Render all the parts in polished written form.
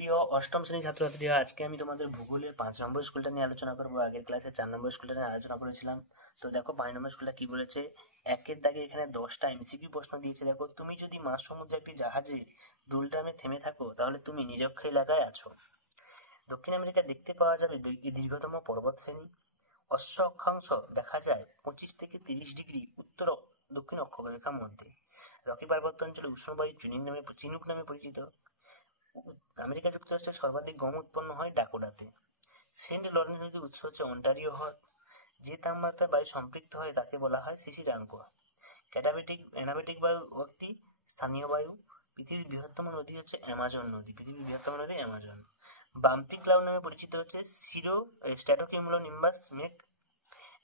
প্রিয় অষ্টম শ্রেণীর ছাত্রছাত্রীরা, আজকে আমি তোমাদের ভূগোলের 5 নম্বর স্কুলটা নিয়ে আলোচনা করবো। আগের ক্লাসে 4 নম্বর স্কুলটা নিয়ে আলোচনা করেছিলাম। তো দেখো 5 নম্বর স্কুলটা কি বলেছে। একের দাগে এখানে 10টা এমসিকিউ প্রশ্ন দিয়েছে। দেখো, তুমি যদি মাঝ সমুদ্রে একটি জাহাজে ডুলটামে থেমে থাকো, তাহলে তুমি নিরক্ষ এলাকায় আছো। দক্ষিণ আমেরিকা দেখতে পাওয়া যাবে দীর্ঘতম পর্বত শ্রেণী। অশ্ব অক্ষাংশ দেখা যায় 25 থেকে 30 ডিগ্রি উত্তর দক্ষিণ অক্ষরেখার মধ্যে। রকি পার্বত্য অঞ্চলে উষ্ণবায়ু চিনুক নামে পরিচিত। আমেরিকা যুক্তরাষ্ট্রের সর্বাধিক গম উৎপন্ন হয় ডাকোটাতে। সেন্ট লরেন্স নদীর উৎস হচ্ছে অন্টারিও হ্রদ। যে তাপমাত্রায় বায়ু সম্পৃক্ত হয় তাকে বলা হয় শিশিরাঙ্ক। অ্যানাবেটিক বায়ু একটি স্থানীয় বায়ু। পৃথিবীর বৃহত্তম নদী হচ্ছে অ্যামাজন। বাম্পি ক্লাউড নামে পরিচিত হচ্ছে স্ট্র্যাটোকিউমুলোনিম্বাস মেঘ।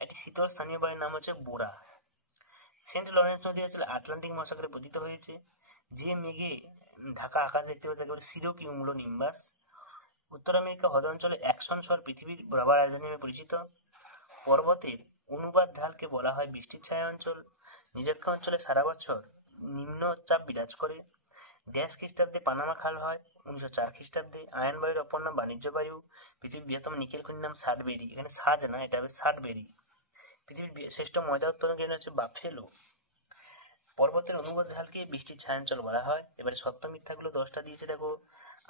একটি শীতল স্থানীয় বায়ুর নাম হচ্ছে বোরা। সেন্ট লরেন্স নদী হচ্ছে আটলান্টিক মহাসাগরে পতিত হয়েছে। যে মেঘে ঢাকা আকাশ দেখতে পাওয়া যায় বলে সিরোকিউমুলোনিম্বাস। উত্তর আমেরিকা হ্রদ অঞ্চলে অ্যাকশন শহর পৃথিবীর রাবার রাজধানী নামে পরিচিত। পর্বতের অনুবাদ ঢালকে বলা হয় বৃষ্টির ছায়া অঞ্চল। নিরক্ষীয় অঞ্চলে সারা বছর নিম্নচাপ বিরাজ করে। ড্যাশ খ্রিস্টাব্দে পানামা খাল হয় 1904 খ্রিস্টাব্দে। আয়ন বায়ুর অপর নাম বাণিজ্য বায়ু। পৃথিবীর বৃহত্তম নিকেল খনির নাম সাডবেরি। এখানে সাজ না, এটা হবে সাডবেরি। পৃথিবীর শ্রেষ্ঠ ময়দা উৎপাদন কেন্দ্র হচ্ছে বাফেলো। পর্বতের অনুবাদ ঢালকে বৃষ্টির ছায়াঞ্চল বলা হয়। এবারে সত্য মিথ্যাগুলো 10টা দিয়েছে। দেখো,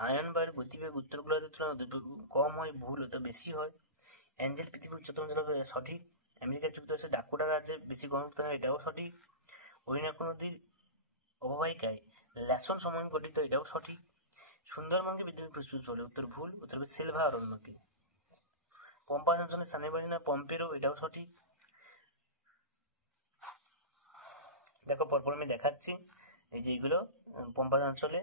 আয়ন বায়ুর গতিবেগ উত্তর গোলার্ধের তুলনায় কম হয়, ভুল হতে বেশি হয়। অ্যাঞ্জেল পৃথিবীর উচ্চতম জলবায়ু সঠিক। আমেরিকা যুক্তরাষ্ট্রের ডাকোটা রাজ্যে বেশি গরম হয়, এটাও সঠিক। অরিনাকো নদীর অববাহিকায় ল্যাসন সময় গঠিত, এটাও সঠিক। সুন্দরবনকে বিদ্যুৎ প্রস্তুত বলে, উত্তর ভুল। উত্তর হবে সেলভা অরণ্যকে। পম্পাস অঞ্চলের স্থানীয় বাড়ি না পম্পেরো, এটাও সঠিক। দেখো পরপর আমি দেখাচ্ছি। এই যে এগুলো পম্পাস অঞ্চলে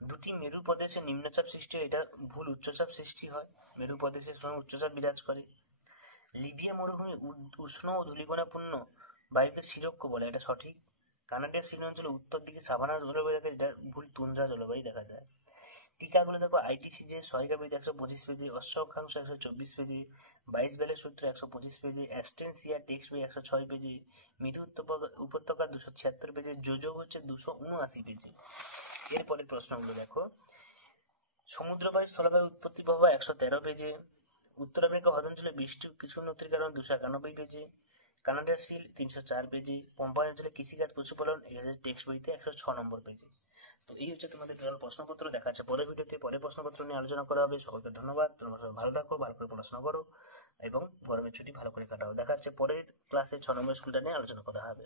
দুটি মেরু প্রদেশে নিম্নচাপ সৃষ্টি হয়, এটা ভুল। উচ্চচাপ সৃষ্টি হয়, মেরু প্রদেশের সময় উচ্চচাপ বিরাজ করে। লিবিয়া মরুভূমি উষ্ণ ও ধূলিকণাপূর্ণ বায়ুকে সিরক্ষ বলে, এটা সঠিক। কানাডিয়ার সিন অঞ্চলে উত্তর দিকে সাভানা জলবায়ু দেখা যায়, এটা ভুল। তুন্দ্রা জলবায়ু দেখা যায়। টিকাগুলো দেখো, আইটিসি যে সহায়িকাবিদ 125 পেজে, অশ্ব অক্ষাংশ 124 পেজে, 22 বেলের সূত্র 125 পেজে, অ্যাস্টেন্সিয়া টেক্সট বই 106 পেজে, মৃদু উপত্যকা 276 পেজে, যোজক হচ্ছে 279 পেজে। এরপরে প্রশ্নগুলো দেখো, সমুদ্রবায়ু স্থলবায়ু উৎপত্তি প্রবাহ 113 পেজে, উত্তর আমেরিকা হ্রদ অঞ্চলে বৃষ্টি কিছু উন্নতির কারণ 291 পেজে, কানাডার সিল 304 পেজে, পম্পাই অঞ্চলে কৃষিকাজ পশুপালন টেক্সট বইতে 106 নম্বর পেজে। তো এই হচ্ছে তোমাদের টোটাল প্রশ্নপত্র। দেখা যাচ্ছে পরের ভিডিওতে, পরে প্রশ্নপত্র নিয়ে আলোচনা করা হবে। সকলকে ধন্যবাদ। তোমরা সবাই ভালো থাকো, ভালো করে পড়াশোনা করো এবং গরমের ছুটি ভালো করে কাটাও। দেখা যাচ্ছে পরের ক্লাসে 6 নম্বর স্কুলটা নিয়ে আলোচনা করা হবে।